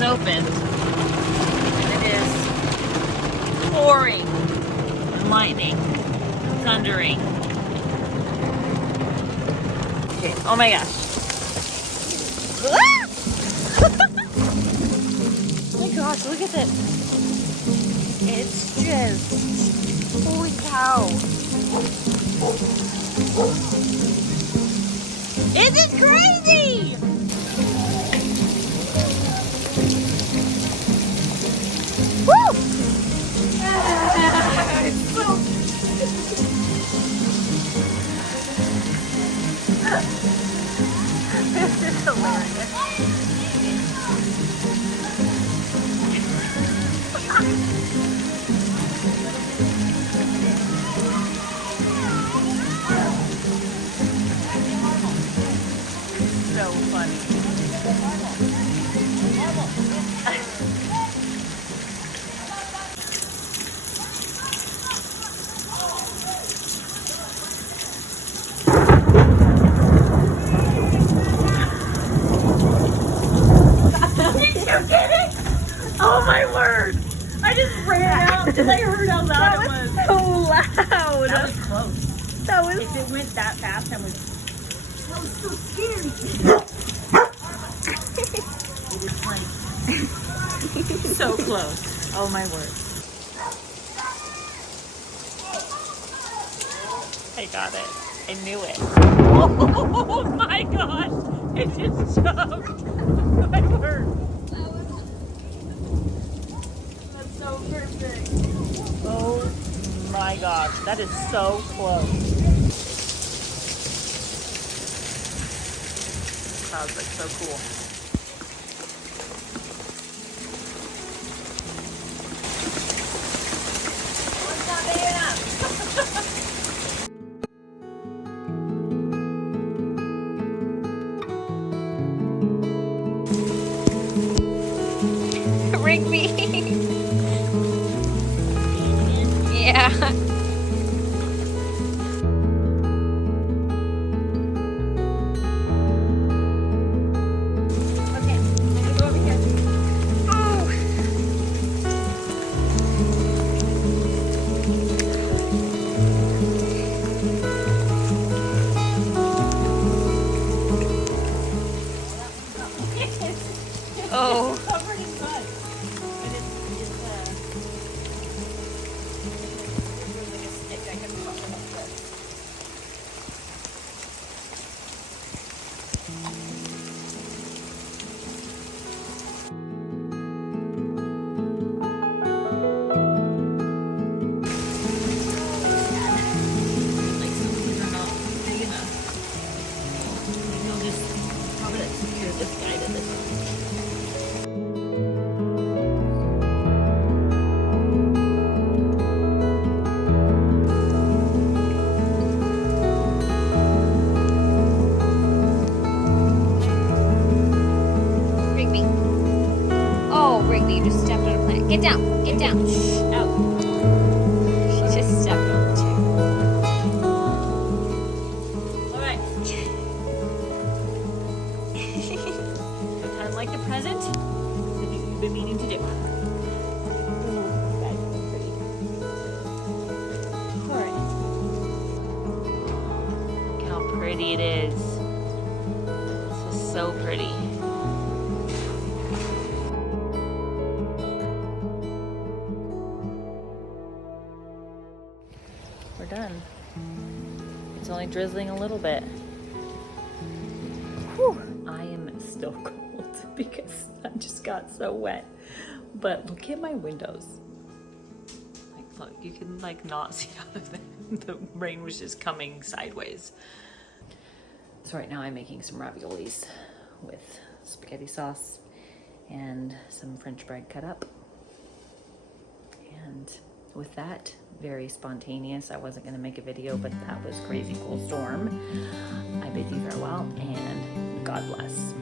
has opened. And it is pouring, and lightning, thundering. Okay, oh my gosh. Oh my gosh, look at this. It's just, holy cow. This is crazy! Woo! It's so... This is hilarious. So funny. Oh my word! I just ran out because I heard how loud it was. So loud. That was close. That was. If it went that fast, that was so scary. It is like so close. Oh my word! I got it. I knew it. Oh my gosh! It just jumped. My word. So perfect. Oh my gosh, that is so close. Clouds look so cool. What's that, Rig me. Yeah. Okay, I'm gonna go over here. Oh. Oh. Covered in mud. And it's like a stick I can pop them up with. Like some of these are not big enough. Maybe I'll just probably secure this guy to this one. Rigby. Oh, Rigby, you just stepped on a plant. Get down. Get down. Out. She just stepped on it too. All right. Kind of like the present that you've been meaning to do. All right. Look how pretty it is. This is so pretty. We're done. It's only drizzling a little bit. Whew. I am still cold because I just got so wet. But look at my windows. Like, look, you can like not see out of them. The rain was just coming sideways. So right now I'm making some raviolis with spaghetti sauce and some French bread cut up. And with that, very spontaneous. I wasn't gonna make a video, but that was crazy cool storm. I bid you farewell and God bless.